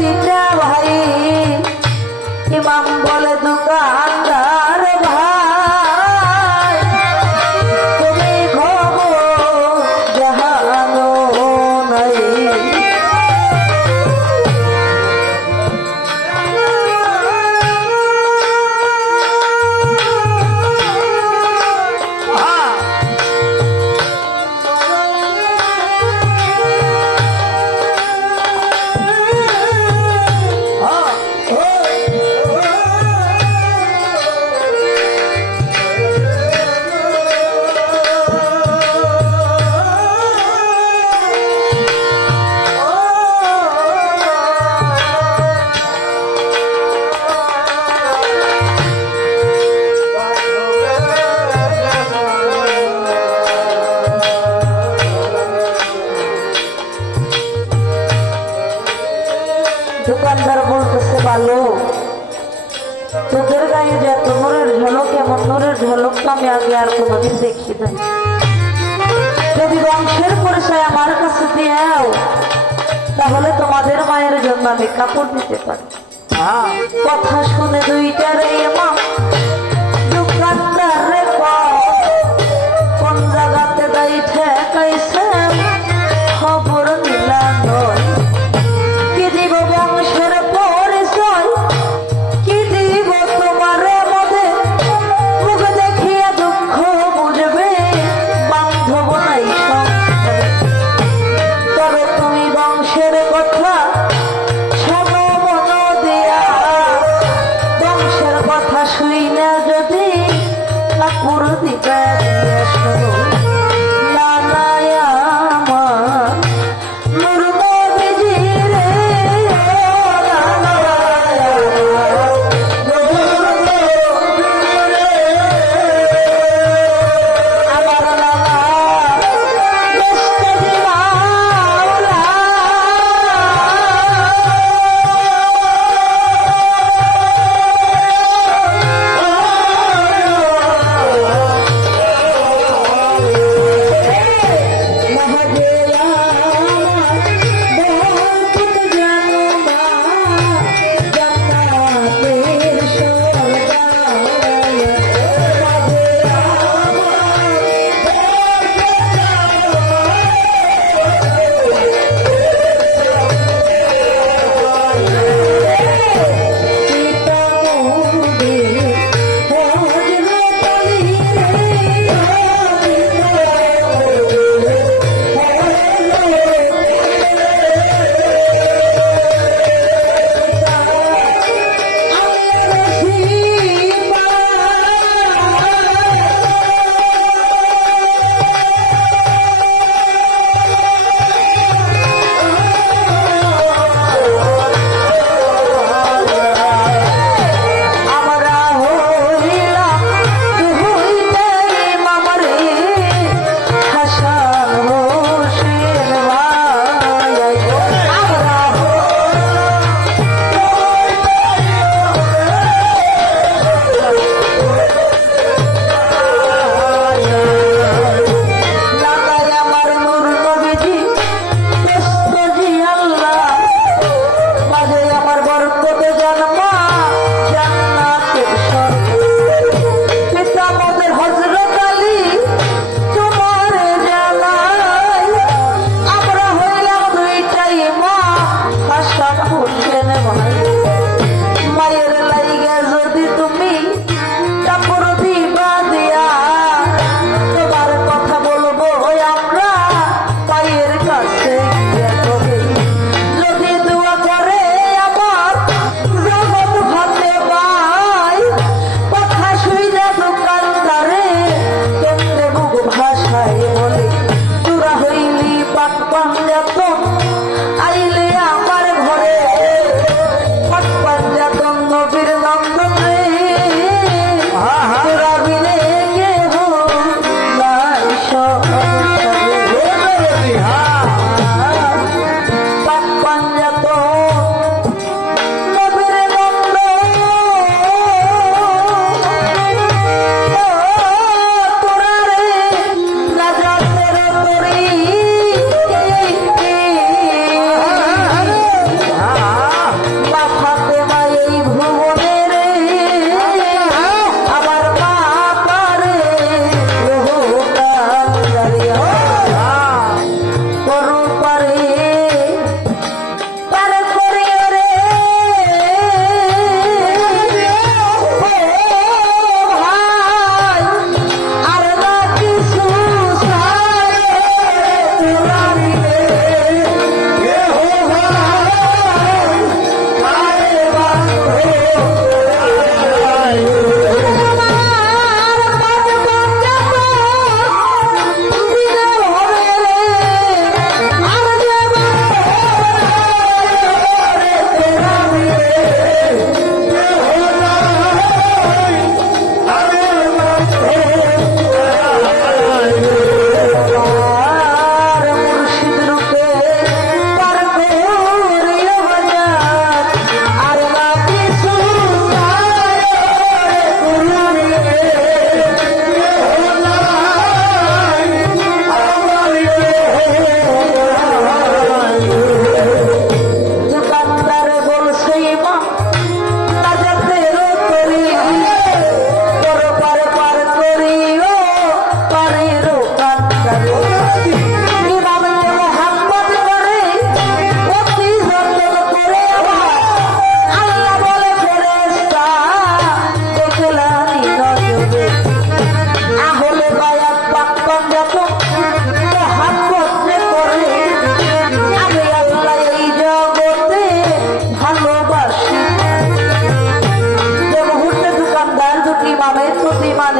দুইটা ভাই ইমাম বলে দোকানদার ভাই তুমি খবর জাহানো নাই दुकानदार बोलते भालो তোদের গায়ে যত নূরের ঝলক এমন নূরের ঝলক তো আমি আগে আর কোনোদিন দেখি নাই যদি বংশের পরিচয় আমার কাছে দিও তাহলে তোমাদের মায়ের জন্য আমি কাপড় দিতে পারি কথা শুনে দুইটার ইমাম দোকানদার রে কোন জায়গাতে দাই ঠেকাইছে খবর নিলা নয় কি দিব বংশের পরিচয় কি দিব তোমার মধ্যে মুখ দেখিয়া দুঃখ বুঝবে বান্ধব নাই তবে তুমি বংশের কথা শোনো মন দিয়া বংশের কথা শুই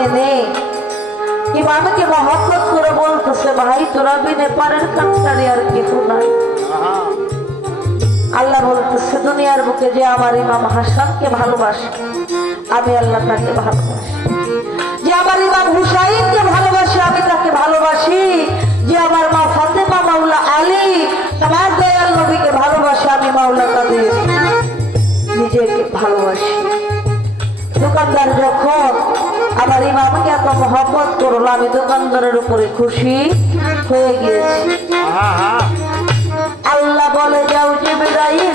সামনে নেই, ইমামকে মহব্বত করে বলতেছে, ভাই তোরা বিনে পারের কান্তারি আর কেউ নাই। আল্লাহ বলতেছে, দুনিয়ার বুকে যে আমার ইমাম হাসানকে ভালোবাসে আমি আল্লাহ তাকে ভালোবাসি, যে আমার ইমাম হুসাইনকে ভালোবাসে আমি তাকে ভালোবাসি, যে আমার মা ফাতেমা মাওলা আলী আমার দয়াল নবীকে ভালোবাসে আমি মাওলা তাদের নিজেকে ভালোবাসি। দোকানদার যখন আমার ইমামকে এত মহব্বত করলো, আমি দোকানদারের উপরে খুশি হয়ে গিয়েছি। আল্লাহ বলে, যাও জিবরাইল